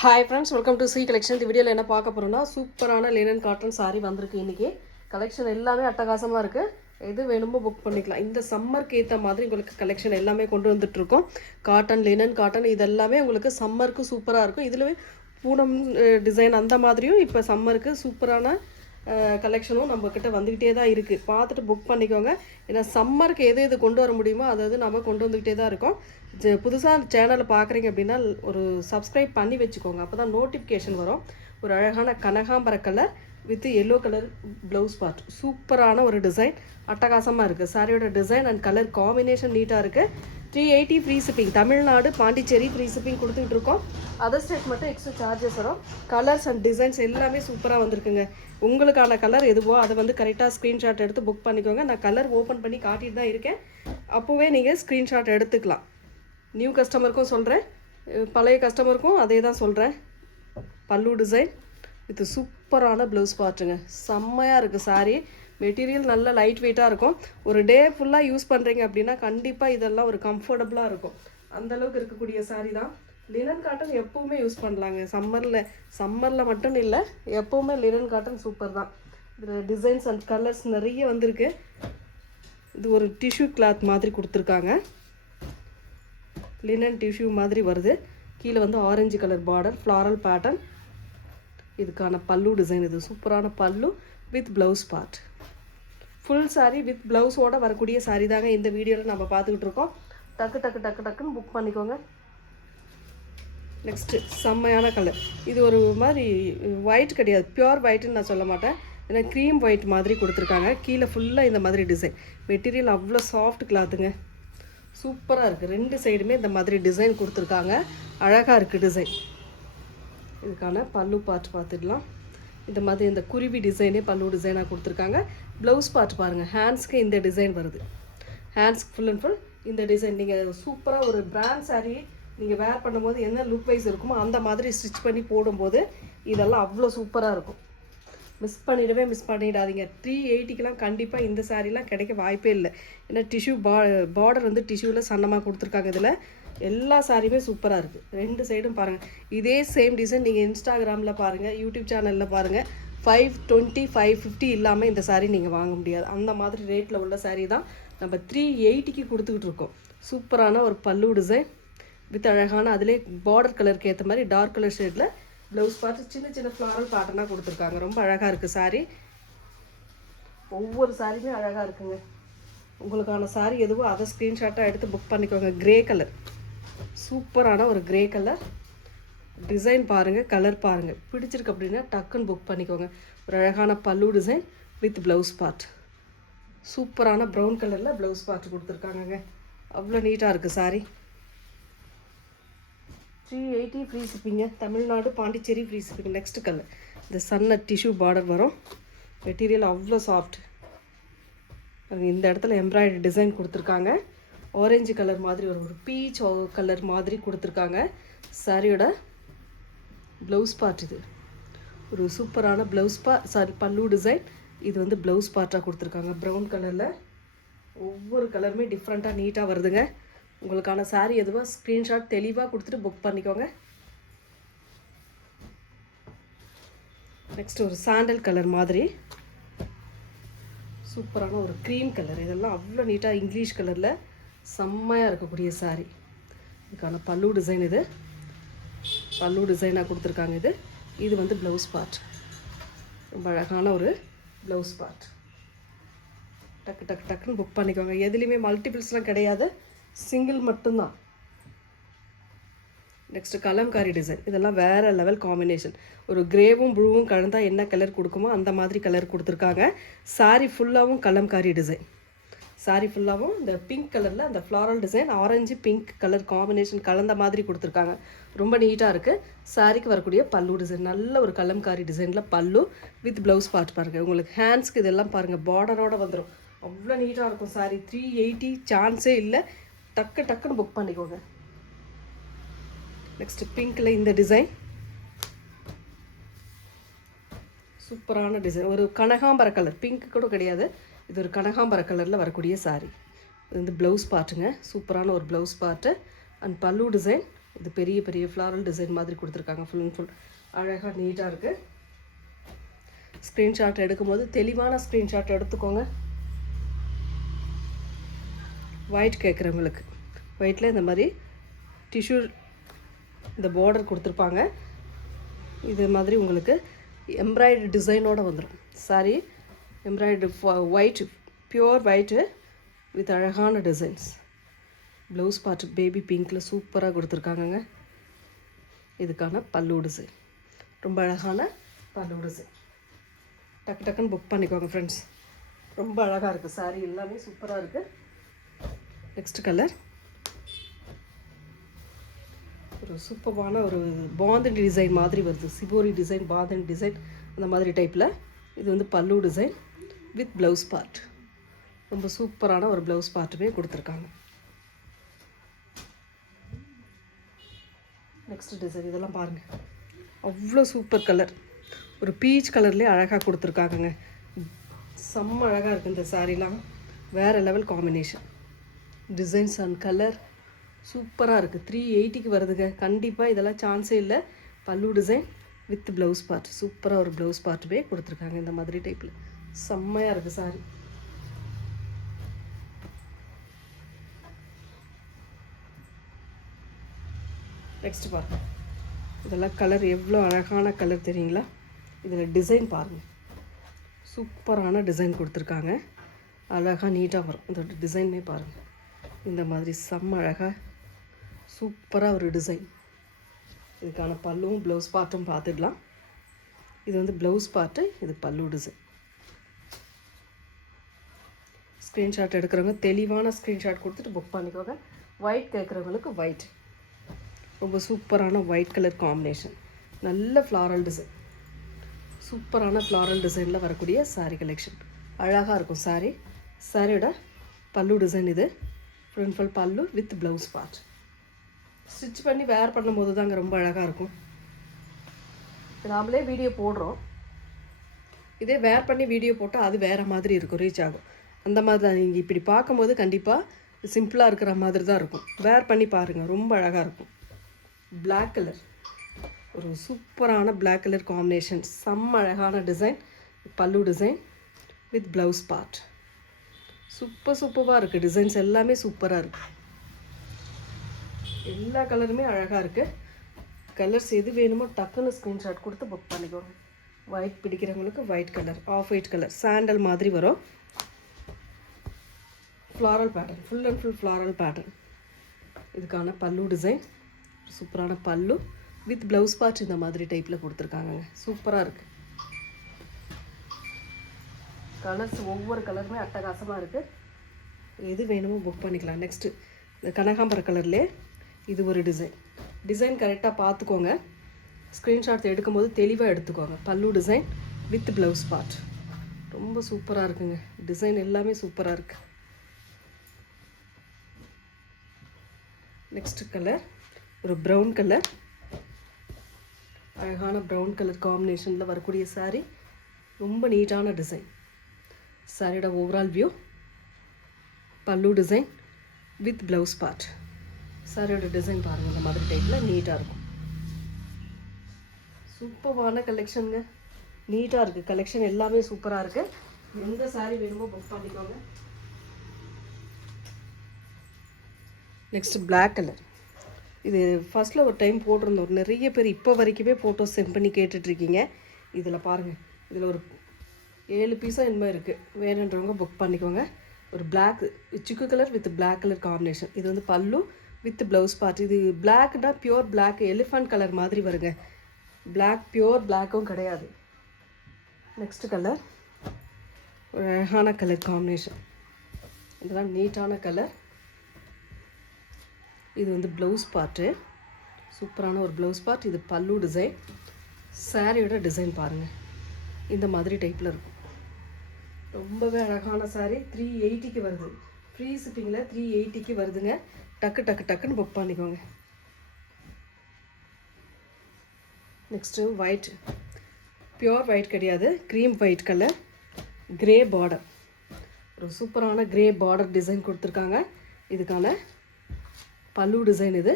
Hi friends, welcome to C collection. இந்த வீடியோவில் என்ன பார்க்க போகிறோம்னா, சூப்பரான லினன் காட்டன் சாரீ வந்திருக்கு. இன்றைக்கி கலெக்ஷன் எல்லாமே அட்டகாசமாக இருக்குது. எது வேணுமோ புக் பண்ணிக்கலாம். இந்த சம்மருக்கு ஏற்ற மாதிரி உங்களுக்கு கலெக்ஷன் எல்லாமே கொண்டு வந்துட்டுருக்கோம். காட்டன், லினன் காட்டன் இதெல்லாமே உங்களுக்கு சம்மருக்கு சூப்பராக இருக்கும். இதில் பூனம் டிசைன் அந்த மாதிரியும் இப்போ சம்மருக்கு சூப்பரான கலெக்ஷனும் நம்மக்கிட்ட வந்துக்கிட்டே தான் இருக்குது. பார்த்துட்டு புக் பண்ணிக்கோங்க. ஏன்னா சம்மருக்கு எது கொண்டு வர முடியுமோ அதாவது நம்ம கொண்டு வந்துக்கிட்டே தான் இருக்கோம். புதுசாக சேனலை பார்க்குறீங்க அப்படின்னா ஒரு சப்ஸ்கிரைப் பண்ணி வச்சுக்கோங்க. அப்போ தான் நோட்டிஃபிகேஷன் வரும். ஒரு அழகான கனகாம்பர colour with yellow colour blouse part, சூப்பரான ஒரு டிசைன், அட்டகாசமாக இருக்குது. சாரியோட டிசைன் அண்ட் கலர் காம்பினேஷன் நீட்டாக இருக்குது. 380 free shipping. Tamil Nadu, Pondicherry free shipping கொடுத்துக்கிட்டு இருக்கோம். அதர் ஸ்டேட் மட்டும் எக்ஸ்ட்ரா சார்ஜஸ் வரும். கலர்ஸ் அண்ட் டிசைன்ஸ் எல்லாமே சூப்பராக வந்திருக்குங்க. உங்களுக்கான கலர் எதுவோ அதை வந்து கரெக்டாக ஸ்க்ரீன்ஷாட் எடுத்து புக் பண்ணிக்கோங்க. நான் கலர் ஓப்பன் பண்ணி காட்டிட்டு தான் இருக்கேன். அப்போவே நீங்கள் ஸ்க்ரீன்ஷாட் எடுத்துக்கலாம். நியூ கஸ்டமருக்கும் சொல்கிறேன், பழைய கஸ்டமருக்கும் அதே தான் சொல்கிறேன். பல்லு டிசைன் வித் சூப்பரான ப்ளவுஸ் பார்ட்டுங்க. செம்மையாக இருக்குது சாரீ. மெட்டீரியல் நல்ல லைட் வெயிட்டாக இருக்கும். ஒரு டே ஃபுல்லாக யூஸ் பண்ணுறீங்க அப்படின்னா கண்டிப்பாக இதெல்லாம் ஒரு கம்ஃபர்டபுளாக இருக்கும். அந்தளவுக்கு இருக்கக்கூடிய சாரீ தான். லினன் காட்டன் எப்போவுமே யூஸ் பண்ணலாங்க. சம்மரில் மட்டும் இல்லை, எப்போவுமே லினன் காட்டன் சூப்பர் தான். இதில் டிசைன்ஸ் அண்ட் கலர்ஸ் நிறைய வந்திருக்கு. இது ஒரு டிஷ்யூ கிளாத் மாதிரி கொடுத்துருக்காங்க. லினன் டிஷ்யூ மாதிரி வருது. கீழே வந்து orange colour border, floral pattern. இதுக்கான பல்லு டிசைன். இது சூப்பரான pallu with blouse part. Full sari with ப்ளவுஸோடு வரக்கூடிய சாரீ தாங்க இந்த வீடியோவில் நம்ம பார்த்துக்கிட்டு இருக்கோம். டக்குன்னு புக் பண்ணிக்கோங்க. நெக்ஸ்ட்டு செம்மையான கலர். இது ஒரு மாதிரி ஒயிட் கிடையாது, பியூர் ஒயிட்டுன்னு நான் சொல்ல மாட்டேன். ஏன்னா க்ரீம் ஒயிட் மாதிரி கொடுத்துருக்காங்க. கீழே ஃபுல்லாக இந்த மாதிரி டிசைன். மெட்டீரியல் அவ்வளோ சாஃப்ட் கிளாத்துங்க. சூப்பராக இருக்குது. ரெண்டு சைடுமே இந்த மாதிரி டிசைன் கொடுத்துருக்காங்க. அழகாக இருக்குது டிசைன். இதுக்கான பல்லு பார்ட் பார்த்துடலாம். இந்த மாதிரி இந்த குருவி டிசைனே பல்லு டிசைனாக கொடுத்துருக்காங்க. ப்ளவுஸ் பார்ட் பாருங்கள். ஹேண்ட்ஸ்க்கு இந்த டிசைன் வருது. ஹேண்ட்ஸ்க்கு ஃபுல் அண்ட் ஃபுல் இந்த டிசைன். நீங்கள் சூப்பராக ஒரு பிராண்ட் சாரீ நீங்கள் வேர் பண்ணும்போது என்ன லுக் வைஸ் இருக்குமோ அந்த மாதிரி ஸ்டிச் பண்ணி போடும்போது இதெல்லாம் அவ்வளோ சூப்பராக இருக்கும். மிஸ் பண்ணிடாதீங்க. 380க்கெலாம் கண்டிப்பாக இந்த சாரீலாம் கிடைக்க வாய்ப்பே இல்லை. ஏன்னா டிஷ்யூ பார்டர் வந்து டிஷ்யூவில் சன்னமாக கொடுத்துருக்காங்க. இதில் எல்லா சாரியுமே சூப்பராக இருக்குது. ரெண்டு சைடும் பாருங்கள். இதே சேம் டிசைன் நீங்கள் இன்ஸ்டாகிராமில் பாருங்கள், யூடியூப் சேனலில் பாருங்கள். 520 550 இல்லாமல் இந்த சாரீ நீங்கள் வாங்க முடியாது. அந்த மாதிரி ரேட்டில் உள்ள சாரீ தான் நம்ம 380க்கு கொடுத்துக்கிட்டு இருக்கோம். சூப்பரான ஒரு பல்லு டிசைன் வித் அழகான அதிலே பார்டர் கலருக்கு ஏற்ற மாதிரி டார்க் கலர் ஷேடில் ப்ளவுஸ் பார்த்து சின்ன ஃப்ளாரல் பேட்டர்னாக கொடுத்துருக்காங்க. ரொம்ப அழகாக இருக்குது சாரீ. ஒவ்வொரு சாரியுமே அழகாக இருக்குங்க. உங்களுக்கான சாரீ எதுவோ அதை ஸ்க்ரீன்ஷாட்டாக எடுத்து புக் பண்ணிக்கோங்க. க்ரே கலர், சூப்பரான ஒரு க்ரே கலர். டிசைன் பாருங்கள், கலர் பாருங்கள். பிடிச்சிருக்கு அப்படின்னா டக்குன்னு புக் பண்ணிக்கோங்க. ஒரு அழகான pallu design with blouse part. சூப்பரான ப்ரௌன் கலரில் ப்ளவுஸ் பார்ட் கொடுத்துருக்காங்கங்க. அவ்வளோ நீட்டாக இருக்குது sari. 380 free shipping. Tamil Nadu, Pondicherry free shipping. Next colour இந்த சன்ன டிஷ்யூ பார்டர் வரும். மெட்டீரியல் அவ்வளோ சாஃப்ட். இந்த இடத்துல எம்ப்ராய்டரி டிசைன் கொடுத்துருக்காங்க. ஆரஞ்சு கலர் மாதிரி ஒரு பீச் கலர் மாதிரி கொடுத்துருக்காங்க. சாரியோட ப்ளவுஸ் பார்ட் இது ஒரு சூப்பரான ப்ளவுஸ் பல்லு டிசைன். இது வந்து ப்ளவுஸ் பார்ட்டாக கொடுத்துருக்காங்க. ப்ரௌன் கலரில் ஒவ்வொரு கலருமே டிஃப்ரெண்ட்டாக நீட்டாக வருதுங்க. உங்களுக்கான சாரீ எதுவோ ஸ்க்ரீன்ஷாட் தெளிவாக கொடுத்துட்டு புக் பண்ணிக்கோங்க. நெக்ஸ்ட் ஒரு சாண்டல் கலர் மாதிரி சூப்பரான ஒரு க்ரீம் கலர். இதெல்லாம் அவ்வளோ நீட்டாக இங்கிலீஷ் கலரில் செம்மையாக இருக்கக்கூடிய சாரீ. இதுக்கான பல்லு டிசைன். இது பல்லு டிசைனாக கொடுத்துருக்காங்க. இது வந்து ப்ளவுஸ் பார்ட். ரொம்ப அழகான ஒரு ப்ளவுஸ் பார்ட். டக்குன்னு புக் பண்ணிக்கோங்க. எதுலேயுமே மல்டிபிள்ஸ்லாம் கிடையாது, சிங்கிள் மட்டும்தான். Next Kalamkari design. இதெல்லாம் வேறு லெவல் காம்பினேஷன். ஒரு கிரேவும் ப்ளூவும் கலந்தால் என்ன கலர் கொடுக்குமோ அந்த மாதிரி கலர் கொடுத்துருக்காங்க. சாரீ ஃபுல்லாகவும் கலம்காரி டிசைன். சாரீ ஃபுல்லாகவும் இந்த பிங்க் கலரில் அந்த floral design, orange pink colour combination கலந்த மாதிரி கொடுத்துருக்காங்க. ரொம்ப நீட்டாக இருக்குது. சாரீக்கு வரக்கூடிய பல்லு டிசைன் நல்ல ஒரு கலம்காரி டிசைனில் பல்லு வித் ப்ளவுஸ் பார்ட் பாருங்கள். உங்களுக்கு ஹேண்ட்ஸ்க்கு இதெல்லாம் பாருங்கள், பார்டரோடு வந்துடும். அவ்வளோ நீட்டாக இருக்கும் சாரீ. 380 சான்ஸே இல்லை. டக்குன்னு புக் பண்ணிக்கோங்க. நெக்ஸ்ட் பிங்க்கில் இந்த டிசைன் சூப்பரான டிசைன். ஒரு கனகாம்பர கலர், பிங்க் கூட கிடையாது, இது ஒரு கனகாம்பர கலரில் வரக்கூடிய சாரீ. இது வந்து ப்ளவுஸ் பார்ட்டுங்க. சூப்பரான ஒரு ப்ளவுஸ் பார்ட்டு அண்ட் பல்லு டிசைன் இது பெரிய பெரிய ஃப்ளாரல் டிசைன் மாதிரி கொடுத்துருக்காங்க. ஃபுல் அண்ட் ஃபுல் அழகாக நீட்டாக இருக்குது. ஸ்க்ரீன்ஷாட் எடுக்கும்போது தெளிவான ஸ்க்ரீன்ஷாட் எடுத்துக்கோங்க. ஒயிட் கேட்குறவங்களுக்கு ஒயிட்டில் இந்த மாதிரி டிஷ்யூ இந்த பார்டர் கொடுத்துருப்பாங்க. இது மாதிரி உங்களுக்கு எம்ப்ராய்டரி டிசைனோடு வந்துடும் sorry. Embroidery white, pure white with அழகான டிசைன்ஸ். ப்ளவுஸ் பார்ட் பேபி பிங்க்கில் சூப்பராக கொடுத்துருக்காங்கங்க. இதுக்கான பல்லு டிசைன், ரொம்ப அழகான பல்லு டிசைன். டக்கு டக்குன்னு புக் பண்ணிக்கோங்க ஃப்ரெண்ட்ஸ். ரொம்ப அழகாக இருக்குது சாரீ, எல்லாமே சூப்பராக இருக்குது. நெக்ஸ்ட் கலர் ஒரு சூப்பரான ஒரு பாந்தன் டிசைன் மாதிரி வருது. சிபோரி டிசைன், பாந்தன் டிசைன் அந்த மாதிரி டைப்பில். இது வந்து பல்லு டிசைன் வித் ப்ளவுஸ் பார்ட். ரொம்ப சூப்பரான ஒரு ப்ளவுஸ் பார்ட்டுமே கொடுத்துருக்காங்க. நெக்ஸ்ட் டிசைன் இதெல்லாம் பாருங்கள், அவ்வளோ சூப்பர் கலர். ஒரு பீச் கலர்லேயே அழகாக கொடுத்துருக்காங்கங்க. செம்ம அழகாக இருக்குது இந்த சாரீலாம். வேறு level combination. Designs and colour சூப்பராக இருக்குது. 380க்கு வருதுங்க. கண்டிப்பாக இதெல்லாம் சான்ஸே இல்லை. பல்லு டிசைன் வித் ப்ளவுஸ் பார்ட், சூப்பராக ஒரு ப்ளவுஸ் பார்ட்டுமே கொடுத்துருக்காங்க இந்த மாதிரி டைப்பில். செம்மையாக இருக்குது சாரி. நெக்ஸ்ட் பாருங்கள், இதெல்லாம் கலர் எவ்வளோ அழகான கலர் தெரியுங்களா? இதில் டிசைன் பாருங்கள், சூப்பரான டிசைன் கொடுத்துருக்காங்க. அழகாக நீட்டாக வரும் இதோட டிசைனே பாருங்கள். இந்த மாதிரி செம்ம அழகாக சூப்பராக ஒரு டிசைன். இதுக்கான பல்லுவும் ப்ளவுஸ் பார்ட்டும் பார்த்துடலாம். இது வந்து ப்ளவுஸ் பார்ட்டு, இது பல்லு டிசைன். ஸ்க்ரீன்ஷாட் எடுக்கிறவங்க தெளிவான ஸ்க்ரீன்ஷாட் கொடுத்துட்டு புக் பண்ணிக்கோங்க. ஒயிட் கேட்குறவங்களுக்கு ஒயிட், ரொம்ப சூப்பரான ஒயிட் கலர் காம்பினேஷன். நல்ல ஃப்ளாரல் டிசைன், சூப்பரான ஃப்ளாரல் டிசைனில் வரக்கூடிய சாரீ கலெக்ஷன். அழகாக இருக்கும் சாரீ. சாரியோட பல்லு டிசைன் இது. ஃபுல் அண்ட் ஃபுல் பல்லு வித் ப்ளவுஸ் பார்ட். ஸ்டிச் பண்ணி வேர் பண்ணும்போது தாங்க ரொம்ப அழகாக இருக்கும். நாமளே வீடியோ போடுறோம், இதே வேர் பண்ணி வீடியோ போட்டால் அது வேறு மாதிரி இருக்கும், ரீச் ஆகும். அந்த மாதிரி தான் நீங்கள் இப்படி பார்க்கும்போது கண்டிப்பாக சிம்பிளாக இருக்கிற மாதிரி தான் இருக்கும். வேர் பண்ணி பாருங்கள், ரொம்ப அழகாக இருக்கும். பிளாக் கலர், ஒரு சூப்பரான பிளாக் கலர் காம்பினேஷன். செம்ம அழகான டிசைன். பல்லு டிசைன் வித் ப்ளவுஸ் பார்ட். சூப்பராக இருக்குது. டிசைன்ஸ் எல்லாமே சூப்பராக இருக்குது. எல்லா கலருமே அழகாக இருக்குது. கலர்ஸ் எது வேணுமோ டக்குன்னு ஸ்க்ரீன்ஷாட் கொடுத்து புக் பண்ணிக்கோங்க. ஒயிட் பிடிக்கிறவங்களுக்கு white colour, off white colour, sandal மாதிரி வரும். Floral pattern, full and full floral pattern. இதுக்கான பல்லு டிசைன், சூப்பரான பல்லு வித் ப்ளவுஸ் பார்ட் இந்த மாதிரி டைப்பில் கொடுத்துருக்காங்க. சூப்பராக இருக்குது. கலர்ஸ் ஒவ்வொரு கலருமே அட்டகாசமாக இருக்குது. எது வேணுமோ புக் பண்ணிக்கலாம். நெக்ஸ்ட்டு இந்த கனகாம்பர கலர்லேயே இது ஒரு டிசைன் கரெக்டாக பார்த்துக்கோங்க. ஸ்க்ரீன்ஷாட் எடுக்கும்போது தெளிவாக எடுத்துக்கோங்க. பல்லு டிசைன் வித் ப்ளவுஸ் பார்ட் ரொம்ப சூப்பராக இருக்குங்க. டிசைன் எல்லாமே சூப்பராக இருக்குது. நெக்ஸ்ட் கலர் ஒரு ப்ரௌன் கலர், அழகான ப்ரௌன் கலர் காம்பினேஷனில் வரக்கூடிய சாரீ. ரொம்ப நீட்டான டிசைன். சாரியோட ஓவரால் வியூ, பல்லு டிசைன் வித் ப்ளவுஸ் பார்ட். சாரியோட டிசைன் பாருங்கள், இந்த மாதிரி டைப்பில் நீட்டாக இருக்கும். சூப்பரான கலெக்ஷனுங்க, நீட்டாக இருக்குது. கலெக்ஷன் எல்லாமே சூப்பராக இருக்குது. எந்த சாரீ வேணுமோ புக் பண்ணிக்கோங்க. Next black colour. இது ஃபஸ்ட்டில் ஒரு டைம் போட்டிருந்தோம். நிறைய பேர் இப்போ வரைக்குமே ஃபோட்டோஸ் சென்ட் பண்ணி கேட்டுட்ருக்கீங்க. இதில் பாருங்கள், இதில் ஒரு 7 பீஸாக இனிமேல் இருக்குது. வேணுன்றவங்க புக் பண்ணிக்கோங்க. ஒரு பிளாக் சிக்கு colour with black colour combination. இது வந்து பல்லு வித் ப்ளவுஸ் பார்ட். இது பிளாக்னா பியூர் பிளாக், எலிஃபண்ட் கலர் மாதிரி வருங்க. பிளாக் பியூர் பிளாக்கும் கிடையாது. நெக்ஸ்ட் கலர் ஒரு அழகான கலர் காம்பினேஷன். இதெல்லாம் நீட்டான கலர். இது வந்து ப்ளவுஸ் பார்ட்டு, சூப்பரான ஒரு ப்ளவுஸ் பார்ட். இது பல்லு டிசைன். சாரியோட டிசைன் பாருங்கள், இந்த மாதிரி டைப்பில் இருக்கும். ரொம்பவே அழகான சாரீ. 380க்கு வருது. ஃப்ரீ ஷிப்பிங்கில் 380க்கு வருதுங்க. டக்குன்னு புக் பண்ணிக்கோங்க. நெக்ஸ்ட்டு ஒயிட், பியூர் ஒயிட் கிடையாது, cream white colour, grey border. ஒரு சூப்பரான கிரே பார்டர் டிசைன் கொடுத்துருக்காங்க. இதுக்கான பல்லு டிசைன் இது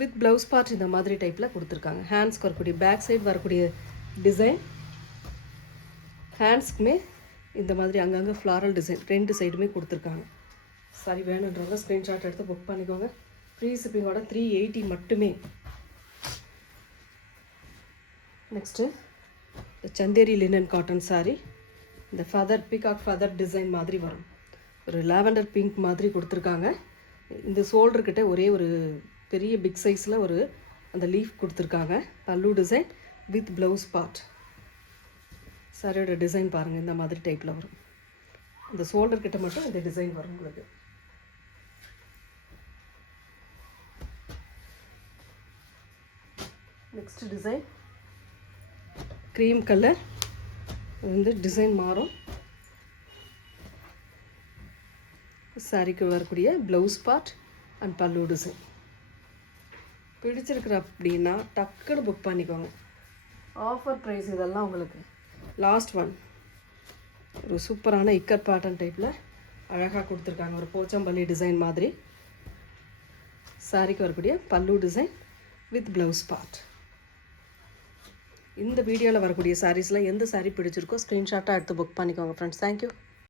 வித் ப்ளவுஸ் பார்ட் இந்த மாதிரி டைப்பில் கொடுத்துருக்காங்க. ஹேண்ட்ஸ்க்கு வரக்கூடிய பேக் சைடு வரக்கூடிய டிசைன், ஹேண்ட்ஸ்க்குமே இந்த மாதிரி அங்கங்கே ஃப்ளாரல் டிசைன் 2 சைடுமே கொடுத்துருக்காங்க. சாரி வேணுன்றவங்க ஸ்க்ரீன்ஷாட் எடுத்து புக் பண்ணிக்கோங்க. ஃப்ரீ ஷிப்பிங்கோட 380 மட்டுமே. நெக்ஸ்ட்டு இந்த சந்தேரி லினன் காட்டன் சாரீ. இந்த ஃபெதர் பீகாக் ஃபெதர் டிசைன் மாதிரி வரும். ஒரு லாவெண்டர் பிங்க் மாதிரி கொடுத்துருக்காங்க. இந்த ஷோல்டர்கிட்ட ஒரே ஒரு பெரிய பிக் சைஸில் ஒரு அந்த லீஃப் கொடுத்துருக்காங்க. பல்லு டிசைன் வித் ப்ளவுஸ் பார்ட். சாரியோட டிசைன் பாருங்கள், இந்த மாதிரி டைப்பில் வரும். இந்த ஷோல்டர்கிட்ட மட்டும் இந்த டிசைன் வரும் உங்களுக்கு. Next design cream colour. இது வந்து டிசைன் மாறும். சாரிக்கு வரக்கூடிய ப்ளவுஸ் பார்ட் அண்ட் பல்லு டிசைன். பிடிச்சிருக்கிற அப்படின்னா டக்குன்னு புக் பண்ணிக்கோங்க. ஆஃபர் ப்ரைஸ் இதெல்லாம் உங்களுக்கு. லாஸ்ட் ஒன் ஒரு சூப்பரான இக்கட் பேட்டர்ன் டைப்பில் அழகாக கொடுத்துருக்காங்க. ஒரு போச்சம்பள்ளி டிசைன் மாதிரி. சாரிக்கு வரக்கூடிய பல்லு டிசைன் வித் ப்ளவுஸ் பார்ட். இந்த வீடியோவில் வரக்கூடிய சாரீஸில் எந்த சாரீ பிடிச்சிருக்கோ ஸ்க்ரீன்ஷாட்டாக எடுத்து புக் பண்ணிக்கோங்க ஃப்ரெண்ட்ஸ். தேங்க்யூ.